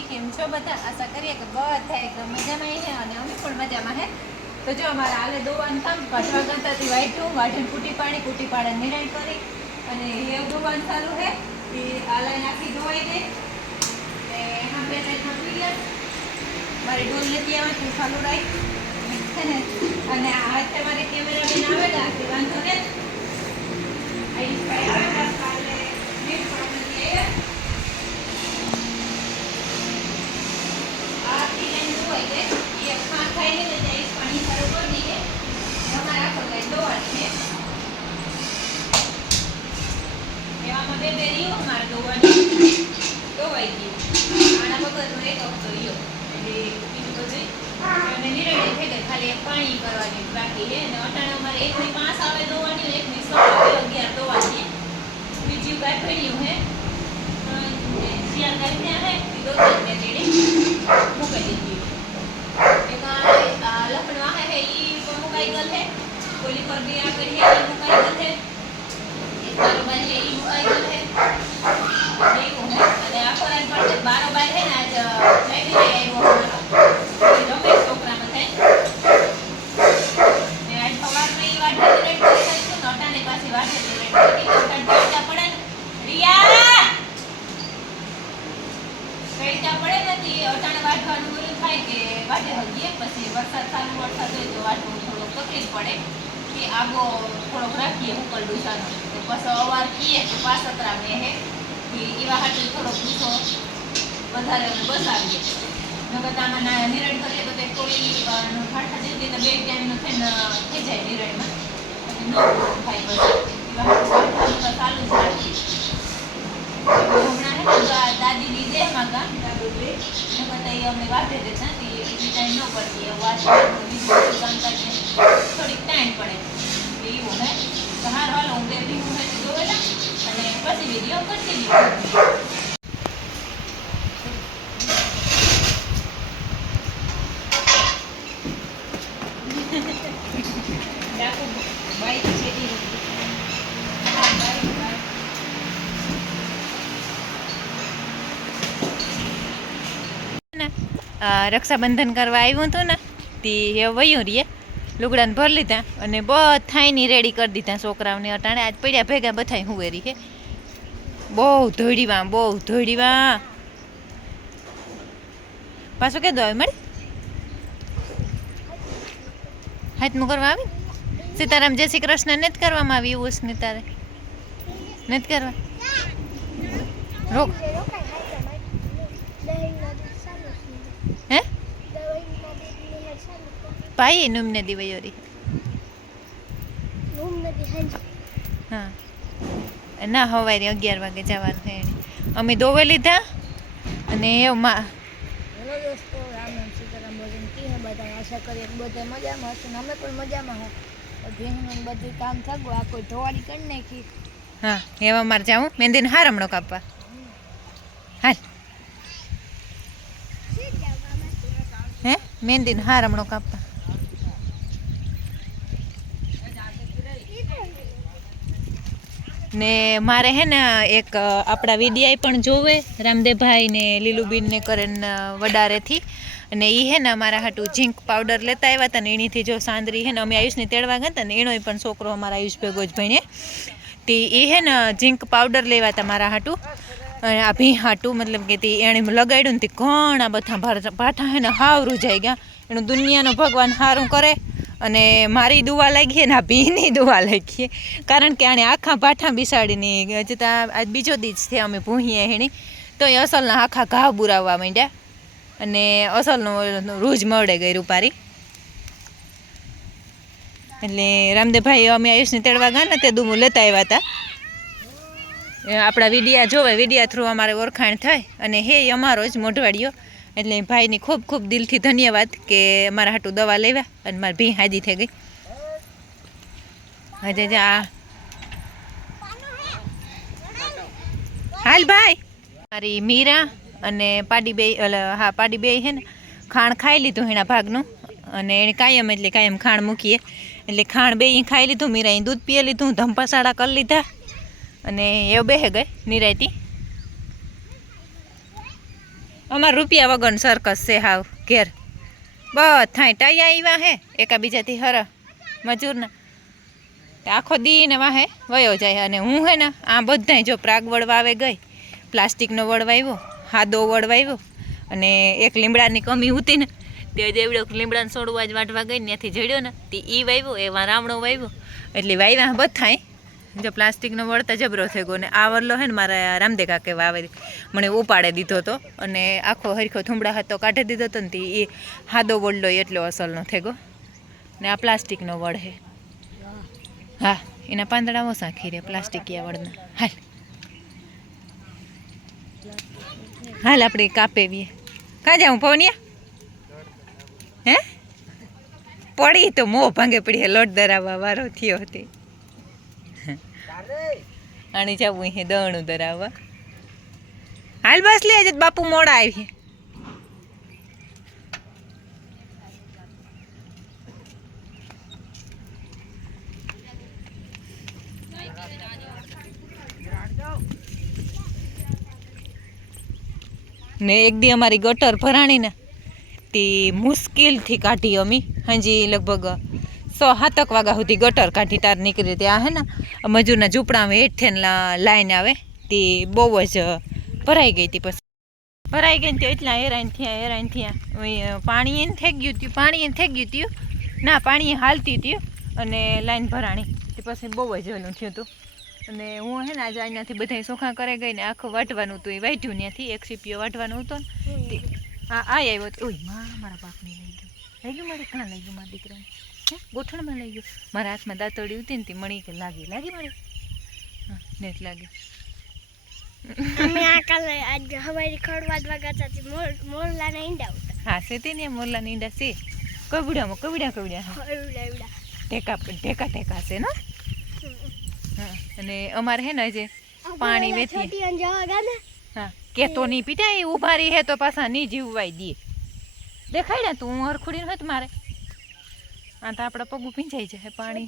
માતાજી કેમ છો બધા? આશા કરીએ કે બધા એકદમ મજામાં છે અને અમે પણ મજામાં હે. તો જો અમારે હાલે દોવાનું કામ કઠવા ગણતાથી વાઈટું, વાઢીને કૂટી પાડી, કૂટી પાડે નિર્ણય કરી અને એ દોવાનું ચાલુ છે એ આલે નાખી આખી ધોવાઈ દે હા બે સાઈડમાં ક્લિયર મારી ડોલ નથી આવે તું ચાલુ ને? અને આ હાથે મારે કેમેરા બેન આવેલા, કે વાંધો ને આવેલા કાલે નેટ પ્રોબ્લેમ આવ્યા આ તિલાઈ ધોવાઈ ગઈ એ ને જાય કરી દઈએ અમારે આખો ગાય ધોવાની છે એવામાં બે બે રીઓ અમારે ધોવાની ધોવાઈ ગઈ આના વગરનો એક હપ્તો રહ્યો. એટલે બીજું બધું અને નિરાળી થઈ ગઈ ખાલી એક પાણી કરવાની બાકી છે. અને અમારે એકની પાંચ આવે ધોવાની એક એકની સો આવે અગિયાર ધોવાની બીજું કાંઈ પડ્યું હે શિયાળ ગાય ત્યાં હે. એ દો ત્રણ ને તેડે મુકાઈ દીધી એમાં આ લખણ વાહે હે ઈ પણ મુકાઈ ગયેલ હે ઓલી પર બી આ કરી હે ઈ મુકાઈ ગયેલ હે એક બારોબાર હે ઈ મુકાઈ ગયેલ હે એવું હે અને આ ફરાન પર બારોબાર હે ને આજ લાઈબ્રેરી આવ્યો અમારો એ રમેશ છોકરાનો થાય ને આજ સવારમાં ઈ વાટે ડિલેટ કરી શકશું ને અટાણે પાછી વાટે ડિલેટ કરી કે અટાણે પૈસા પડે ને રિયા કઈતા પડે નથી, અટાણે વાટવાનું ઓલું થાય કે વાટે હગીએ, પછી વરસાદ સારો વરસાદ હોય તો વાટવું થોડુંક તકલીફ પડે કે આગો થોડોક રાખીએ ઉકલ ડુસાનો. તો પછી અવાર કીએ કે પાસતરા મેં હે કે એવા હાટે થોડોક ડૂસો વધારે અમે બસાવીએ. નગર આમાં ના નિરણ કરીએ તો તે કોઈ ફાટા જેટલી તો બે ટાઈમનું થઈને થઈ જાય નિરણમાં એવા હમણાં દાદી દેહમાં ગામ દાદુજી ને ઈ અમે વાપરી દેતા તે એટલી ટાઈમ ન પડતી બીજું બધું કામ કરીએ. થોડીક ટાઈમ પડે. એવું હે તો હાર, હાલો, હું બે ભીનું હે જોવેલા અને પછી વીડિયો કરતી લીધો રક્ષાબંધન કરવા આવ્યું હતું ને, તે વયું રીએ. લુગડાને ભરી લીધા અને બધાયની રેડી કરી દીધા છોકરાઓને અટાણે. આજ પડ્યા ભેગા બધાય હુવેરી હે બહુ ધોડીવા બહુ ધોડીવા પાછું કે આવે મળી. હાથમું કરવા આવી સીતારામ, જય શ્રી કૃષ્ણ, નથી કરવામાં આવી એવું ને નથી કરવા? રોક. પાઈ નુમને દિવયોરી હા. ના હવારે અગિયાર વાગે જવાનું છે એને અમે દોવે લીધા અને એમાં હેલો દોસ્તો રામ રામ સીતારામ ભજન કી હે બધા આશા કરીએ બધા મજામાં હશે અમે પણ મજામાં હો. ભીંગનું બધું કામ થાકું આ કોઈ ધોવાડી કરી નાખી. હા એવા મારે જાઉં. મહેંદીને હારમણો કાપવા. હાલ. હે? મહેંદીને હમણાં કાપવા. ને મારે હે ને એક આપણા વિડિયાએ પણ જોવે, રામદેવભાઈ ને લીલુબીન ને કરેન વડારેથી. અને એ હે ને અમારા હાટું ઝીંક પાવડર લેતા આવ્યા હતા ને એનીથી જો સાંદરી હે ને અમે આયુષને તેડવા ગયા હતા ને એનો પણ છોકરો અમારા આયુષ ભેગો જ ભણે તે એ હે ને ઝીંક પાવડર લેવા હતા મારા હાટું. અને આ ભી હાટું મતલબ કે તે એણે લગાડ્યું ને તે ઘણા બધા ભાઠા હે ને હાવ રૂજાઈ ગયા. એનું દુનિયાનો ભગવાન સારું કરે. અને મારી દુવા લાગીએ ને આ ભીની દુવા લાગીએ કારણ કે આણે આખા પાઠા બિસાડીને હજી તો આ- આજ બીજો દીજ છે, અમે ભૂહીએ હેણી. તો એ અસલના આખા ઘા બુરાવવા માંડ્યા. અને અસલનું રૂજ મળે ગઈ રૂપારી એટલે રામદેવભાઈ અમે આયુષને તેડવા ગયા ને તે દુમું લેતા આવ્યા હતા. આપણા વિડિયા જોવે, વિડિયા થ્રુ અમારે ઓળખાણ થાય. અને હે, અમારો જ મોઢવાડિયો. એટલે ભાઈની ખૂબ ખૂબ દિલથી ધન્યવાદ કે અમારા હાટું દવા લેવા અને મારી ભી હાજી થઈ ગઈ. હજે જા. હાલ ભાઈ. મારી મીરા અને પાડી બે હા, પાડી બે હે ને, ખાણ ખાઈ લીધું એના ભાગનું. અને એને કાયમ એટલે કાયમ ખાણ મૂકીએ. એટલે ખાણ બે ખાઈ લીધું મીરાએ દૂધ પીએ લીધું ધંપાસાડા કરી લીધા. અને એ બેહે ગઈ નિરાયતી. અમાર રૂપિયા વગર સરકસ છે હાવ, ઘેર. બધાય ટાઈ આવ્યા હે, એકાબીજાથી હર મજૂરના. આખો દી ને વાહે વયો જાય અને હું હે ને, આ બધાય જો પ્રાગ વળવાવે ગઈ, પ્લાસ્ટિકનો વળવાવ્યો, હાદો વળવાવ્યો, અને એક લીમડાની કમી હતી ને તે જેવડો લીમડાને છોડવા જ વાટવા ગઈ ને ત્યાંથી જડ્યો ને, તે ઈ વાવ્યો એમાં રામણો વાવ્યો એટલે વાવ્યા બધાય જો પ્લાસ્ટિકનો વળતા જબરો થઈ ગયો ને આ વરલો હે ને મારા રામદે કાકે વાવે મને ઉપાડે દીધો હતો અને આખો હરખો થુંબડા હતો કાઢી દીધો હતો ને એ હાદો વડલો એટલો અસલનો થઈ ગયો. ને આ પ્લાસ્ટિકનો વડ હે. હા, એના પાંદડા ઓછા ખીરે પ્લાસ્ટિકિયા વડના હાલ. હાલ આપણે કાપેવીએ. કાં જાઉં પવનિયા હે? પડી તો મોં ભાંગે પડી લોટ ધરાવવા વારો થયો હતી આણી જવું અહીં દણું ધરાવવા હાલ બસ લે, આજે બાપુ મોડા આવી ને એક દી અમારી ગટર ભરાણી ને તે મુશ્કેલથી કાઢી અમી. હજી લગભગ સો સાતક વાગ્યા સુધી ગટર કાઢી તાર નીકળી ત્યાં હે ને? મજૂરના ઝૂંપડામાં હેઠે લાઈન આવે, તે બહુ જ ભરાઈ ગઈ હતી પછી. ભરાઈ ગઈ ત્યાં એટલા હેરાન થયા હેરાન થયા. પાણી એને થઈ ગયું હતું પાણી એને થઈ ગયું હતું ના, પાણી હાલતી હતું અને લાઈન ભરાણી. તે પછી બહુ જ ઓલું થયું હતું અને હું હે ને આજે અહીંયાથી બધા સોખા કરે ગઈ ને આખું વાટવાનું હતું એ વાટ્યું ત્યાંથી એક સીપીઓ વાટવાનું હતું ને. હા આ આવ્યો હતો ઓય, મા, મારા બાપને લઈ ગયું. લઈ ગયું મારે? કાં લઈ ગયું મારા દીકરાને? ગોઠણમાં લઈ ગયો. મારા હાથમાં દાંતોડી ઉતી ને તે મણી કે લાગી લાગી મારી નેટ લાગી ને ઈંડા હા છે તે ને મોરલા નીંડા છે. કવડામાં કબડા એવડા ટેકા ટેકા ટેકા છે ને? હા અને અમારે હે ને જે પાણી ગાને હા કે તો નહીં પીટા એ ઊભા રહી હે તો પાછા નહીં જીવવાય દે. દેખાય ને તું હરખુડી હોત મારે? આ તો આપણા પગું ભીંજાઈ જાય પાણી.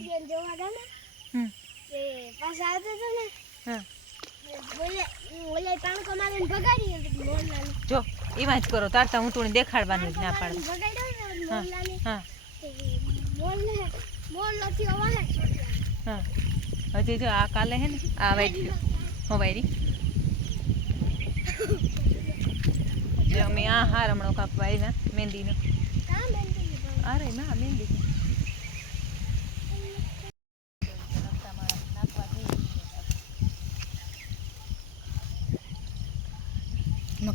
હમ. તે પાછા આવતા હતા ને. હા. જો એમાં જ કરો તારતા હું તું દેખાડવાનું જ ના પાડે. હા હા. હજી જો આ કાલે હે ને આ વાઈટ હો વાયરી. જો અમે આ હાર હમણાં કાપવા આવ્યા મહેંદીનો અરે ના મહેંદી કાટા નો હોય આગળ ઘેર લઈ જાય ઓરે નાખી ઓલો હે ને આપણા હરિયું હાર હમણાં થોડાક દી થાય ને મારવાનું જાય થઈ જાય ને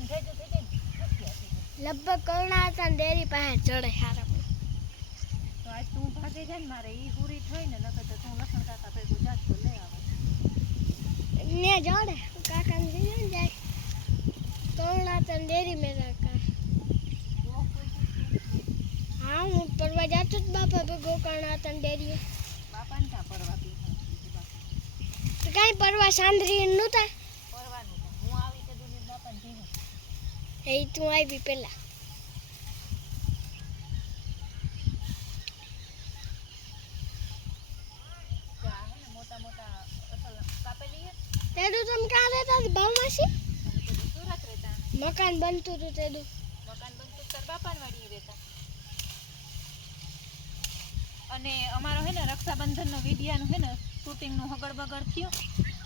નથી આવતી. લગભગ કરુણા હતા ને ડેરી પાસે ચડે હારા તો આજ તું ભાગે જાય ને મારે ઈ પૂરી થઈ ને નકર તો તું લખણ કાકા ભેગું જાત તો લઈ આવે. ને જોડે. કાકા ને ને જાય. કરુણા હતા ને ડેરી મેં રાખા હા હું પરવા જાતો જ બાપા ભેગો કરુણા હતા ને ડેરી બાપાને ક્યાં પરવા પી તો કાંઈ પરવા સાંદરી નહોતા. પરવાનું હું આવી તે દુનિયા બાપાને જીવું એ તું આવી પેલા. તેડું તમે ક્યાં રહેતા હતા, ભાવમાસી? સુરત રહેતા મકાન બનતું હતું તેડું. મકાન બનતું તાર રહેતા અને અમારો હે ને રક્ષાબંધનનો વિડિયાનો હે ને શૂટિંગનું હગડ બગડ થયું.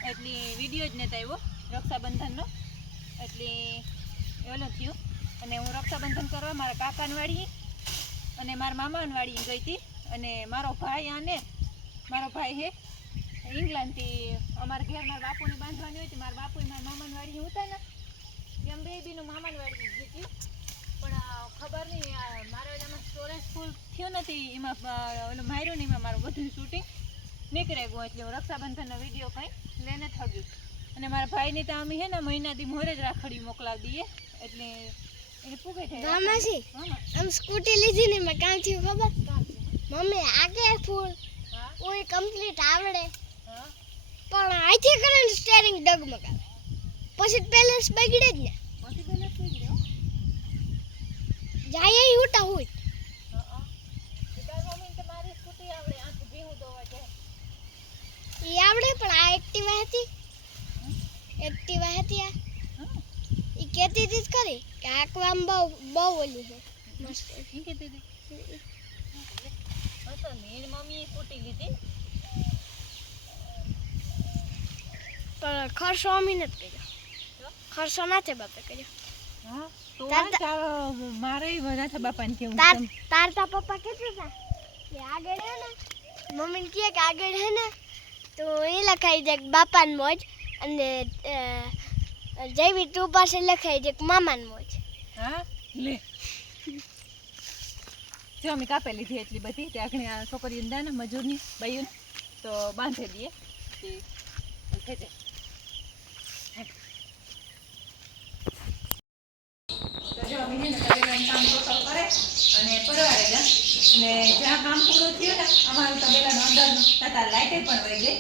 એટલે વીડિયો જ નહોતો આવ્યો, રક્ષાબંધનનો. એટલે એલો થયું. અને હું રક્ષાબંધન કરવા મારા કાકાને વાડીએ અને મારા મામાને વાડીએ ગઈ હતી. અને મારો ભાઈ આને, મારો ભાઈ હે, ઇંગ્લેન્ડથી અમારા ઘેર મારા બાપુને બાંધવાની હોય મારા બાપુ મારા મામાને વાડીએ હતા ને? એમ બેબીનું મામાને મામાની ગઈ હતી. પણ ખબર નહીં, આ એમાં સ્ટોરેજ ફૂલ થયું નથી. એમાં ઓલું માર્યું નહીં, એમાં મારું બધું શૂટિંગ નીકળે ગયો એટલે રક્ષાબંધનનો વીડિયો કંઈ લઈને થગી અને મારા ભાઈની તો અમે હે ને મહિનાથી મોરે જ રાખડી મોકલાવી દઈએ એટલે એને પૂગે થાય ભાવમાસી આમ સ્કૂટી લીધી ને મેં કાં થયું ખબર? મમ્મી આગે ફૂલ. ઓય કમ્પ્લીટ આવડે. હા? પણ આથી કરે ને સ્ટેરિંગ ડગમગાવે. પછી બેલેન્સ બગડે જ ને. પછી બેલેન્સ બગડ્યો. જાય એ ઉટા હોય હા હા તાર મમ્મીને તો મારી સ્કૂટી આવડે આખું ભીહું ધોવા જાય આવડે પણ આ એક્ટિવા હતી. એક્ટિવા હતી આ. એ કહેતી હતી જ ખરી કે આંકવામાં બહુ બહુ ઓલી છે. મસ્ત. ઈ કીધું તું? અસલ ને એની મમ્મીએ કૂટી લીધી. પણ ખર્ચો અમી નથી કર્યો. ખર્ચો નાથે બાપે કર્યો. મારે બધા છે બાપાને કેવું તાર તાર પપ્પા કેટલું હતા આગળ હે ને. મમ્મીને કહે કે આગળ હે ને. તો એ લખાઈ જાય બાપાને મોજ અને જેવી તું પાસે લખાઈ જાય મામાને મોજ. હા? લે. જો, અમે કાપી લીધી એટલી બધી તે આખણી આ છોકરીઓને દે ને મજૂરની બૈયું તો બાંધી દઈએ. થઈ તો જો અમે છે ને તબેલાનું કામ ટોટલ કરે અને પરવારે અને જ્યાં કામ પૂરું થયું ને, અમારું તબેલાનું અંદરનું તથા લાઇટે પણ વહી ગઈ.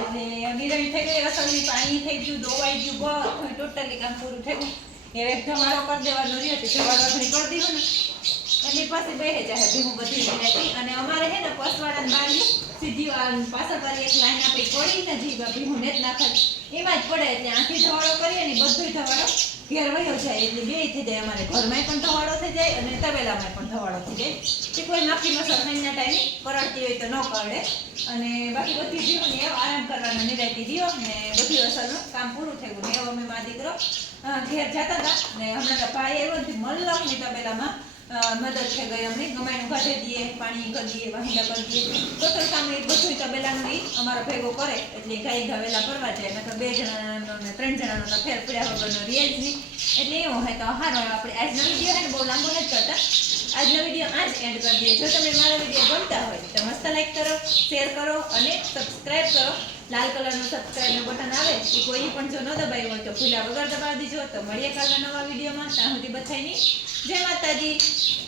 એટલે નિરણી થઈ ગઈ રસોઈ પાણી થઈ ગયું, ધોવાઈ ગયું બધું ટોટલી કામ પૂરું થઈ ગયું. હવે ધમાડો કરી રહ્યો, તો જવાડો ઘણી કરી દીધું ને. એની પાસે બેહે જાય ભીમું બધી અને અમારે હે ને, પસવાડાની બારી, સીધી પાછળ પાછી એક લાઈન આપી પડીને જી ભીમું ને જ એમાં જ પડે, એટલે આખી ધવાડો કરીએ ને બધું ધવાડો ઘેર વયો જાય એટલે બે થઈ જાય. અમારે ઘરમાં પણ ધવાડો થઈ જાય અને તબેલામાં પણ ધવાડો થઈ જાય. કે કોઈ નક્કી મસર ખાઈને ટાઈમે કરડતી હોય તો ન કરડે અને બાકી બધી જીવો ને એવો આરામ કરવાનો નિરાયતી દીયો ને બધી અસરનું કામ પૂરું થયું ને એવો અમે મા દીકરો ઘેર જતા હતા ને હમણાં ભાઈ જ મલ્લકની તબેલામાં. મદદ થઈ ગઈ અમને. ગમાયનું કાઢી દઈએ પાણી કરી દઈએ વાહિંદા કરી દઈએ ટોટલ કામ એ બધું તબેલાનું ઈ અમારો ભેગો કરે, એટલે ગાય ગાવેલા ફરવા જાય. નકર બે જણાનો ને ત્રણ જણાનો તો ફેર પડ્યા વગરનો રીએ જ નહીં એટલે એવું હોય તો હારો આપણે આજનો વીડિયો ને બહુ લાંબો નથી કરતા. આજનો વીડિયો આ જ એન્ડ કરી દઈએ. જો તમે મારા વીડિયો ગમતા હોય તો મસ્ત લાઈક કરો શેર કરો અને સબસ્ક્રાઈબ કરો. લાલ કલરનું સબસ્ક્રાઇબનું બટન આવે, એ કોઈ પણ જો ન દબાવ્યું હોય તો ભૂલા વગર દબાવી દીજો. તો મળીએ કાલના નવા વિડીયોમાં. ત્યાં સુધી બધાની જય માતાજી.